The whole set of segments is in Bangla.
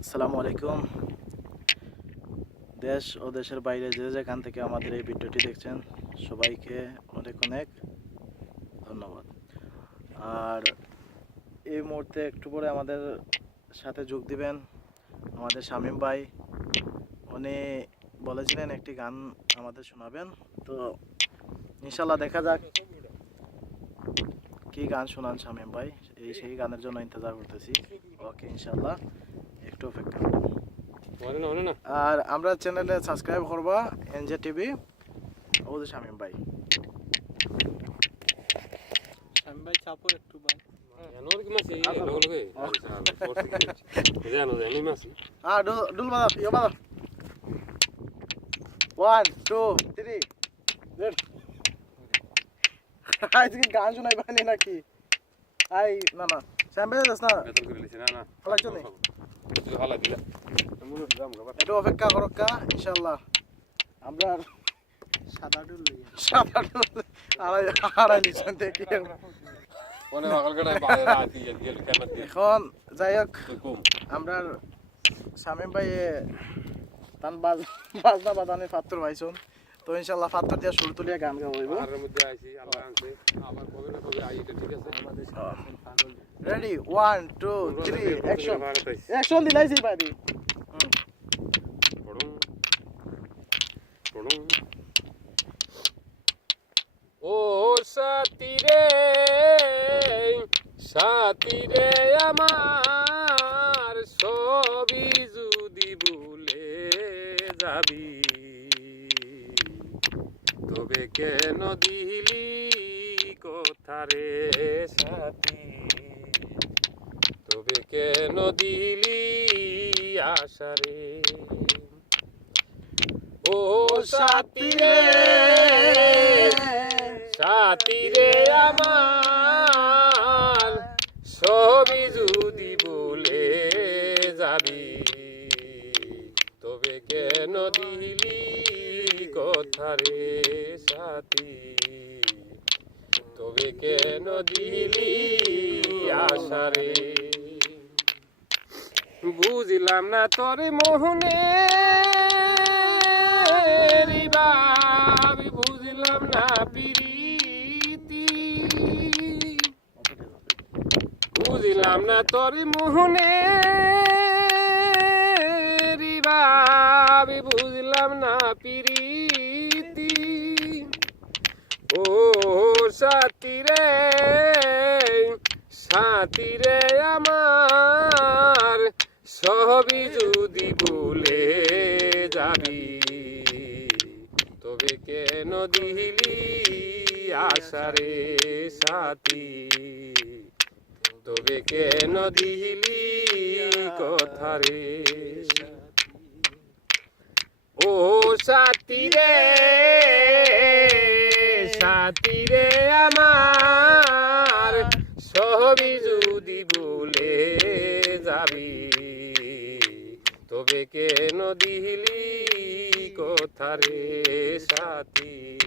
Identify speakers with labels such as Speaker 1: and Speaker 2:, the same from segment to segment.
Speaker 1: আসসালামু আলাইকুম। দেশ ও দেশের বাইরে যে যেখান থেকে আমাদের এই ভিডিওটি দেখছেন, সবাইকে অনেক অনেক ধন্যবাদ। আর এই মুহূর্তে একটু পরে আমাদের সাথে যোগ দিবেন আমাদের শামীম ভাই। উনি বলেছিলেন একটি গান আমাদের শোনাবেন। তো ইনশাল্লাহ দেখা যাক কি গান শোনান শামীম ভাই। এই সেই গানের জন্য ইন্তজার করতেছি। ওকে ইনশাল্লাহ একটু অপেক্ষা। আর আমরা চ্যানেলে সাবস্ক্রাইব করবা এনজে টিভি ও যে শামীম ভাই।
Speaker 2: আমি ভাই চাপর একটু ভাই।
Speaker 1: গান শোনাই বানি নাকি? আই না না।
Speaker 3: করে লিছি না না।
Speaker 1: লাগছে নি? অপেক্ষা করো কা ইনশাআল্লাহ। আমরা
Speaker 2: সাদা ডুল
Speaker 1: সাদা ডুল আড়াই আড়াই এখন যাই হোক আমরা শামীম ভাই তান বাজ বাজনা বাদানে ফাত্তর পাইছুন তো ইনশাআল্লাহ ফাত্তর দিয়া সুর তুলিয়া গান
Speaker 3: পাহাড়ের মধ্যে আইছি আল্লাহ আনছে। আবার কবে না কবে আই এটা ঠিক আছে।
Speaker 1: Ready one two three action action দিলাইছি
Speaker 3: পড়ুন ও সাথী রে সাথী রে আমার সবই যদি ভুলে যাবি। তবে কেন দিলি কথা রে সাথী? তবে কেন দিলি আশারে? ও সাথী রে সাথী রে আমার, সবই যদি বলে যাবি, তবে কেন দিলি কথা রে সাথী। তবে কেন দিলি আশারে বুঝলাম না তোর মোহনে ভাবি বুঝলাম না প্রীতি। বুঝলাম না তোর মোহনে ভাবি বুঝলাম না প্রীতি। ও সাথী রে সাথী রে আমার, সবই যদি ভুলে যাবি। তবে কেন দিলি আশারে সাথী? তবে কেন দিলি কথা রে ও সাথী রে সাথী রে আমার সবই যদি বলে যাবি, তবে কেন দিলি কথা রে সাথী?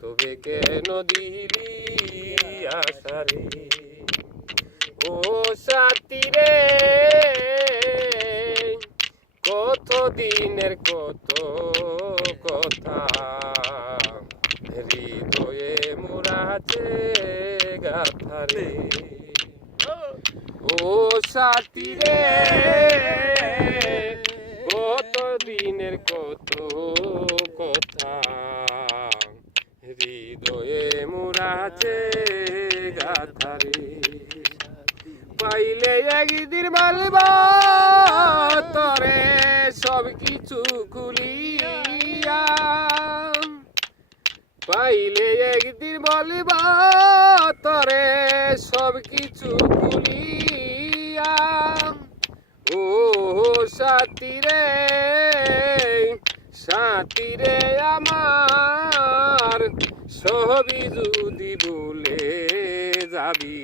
Speaker 3: তবে কেন দিলি আশারে? ও সাথী রে কত দিনের, কত কথা। হৃদয়ে মুরাছে গাথারে ও সাথী রে, কত দিনের, কত কথা। হৃদয়ে মুরাছে গাথারে পাইলে একদিন মালব, তরে সব কিছু খুলিয়া। পাইলে একদিন বলিব তরে সব কিছু খুলিয়া। ও সাথী রে সাথী রে আমার, সবই যদি বলে যাবি।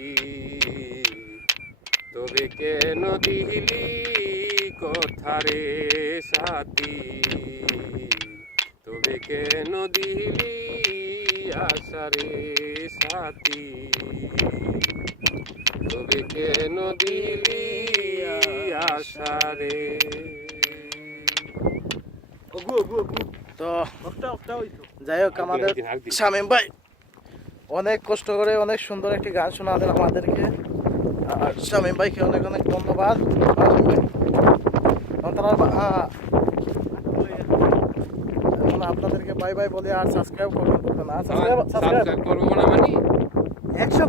Speaker 3: তবে কেন দিলি? কথা রে সাথী। তবে কেন দিলি আশারে সাথী? তবে কেন দিলি আশারে?
Speaker 2: ওগু ওগু ওগু
Speaker 1: তো যাই হোক আমাদের। শামীম ভাই অনেক কষ্ট করে অনেক সুন্দর একটি গান শোনালেন আমাদেরকে। আর শামীম ভাইকে অনেক অনেক ধন্যবাদ। আপনাদেরকে বাই বাই বলে আর সাবস্ক্রাইব করবেন করবেন সাবস্ক্রাইব
Speaker 3: করব না মানে
Speaker 1: একশো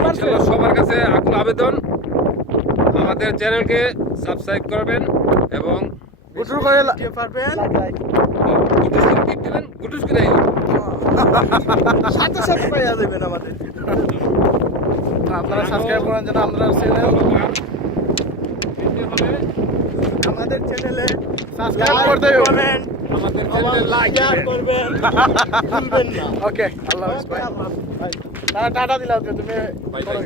Speaker 3: সবার কাছে আকুল আবেদন। আমাদের চ্যানেলকে সাবস্ক্রাইব করবেন এবং
Speaker 1: গুটুর করে
Speaker 2: দিতে পারবেন
Speaker 3: গুটুস করে দিবেন গুটুস করে
Speaker 2: সাথে সাথে পাইয়া দেবেন আমাদের।
Speaker 1: আপনারা সাবস্ক্রাইব করেন যেন আমরা চ্যানেল
Speaker 2: আমাদের চ্যানেলে
Speaker 1: সাবস্ক্রাইব করতে
Speaker 2: বলেন
Speaker 3: আমাদের চ্যানেলে লাইক
Speaker 2: করবেন। ভুলবেন না।
Speaker 1: ওকে আল্লাহ হাফেজ ভাই
Speaker 2: আল্লাহ হাফেজ।
Speaker 1: টাটা দিলাও তুমি
Speaker 3: বাই বাই।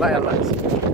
Speaker 1: বাই আল্লাহ হাফেজ।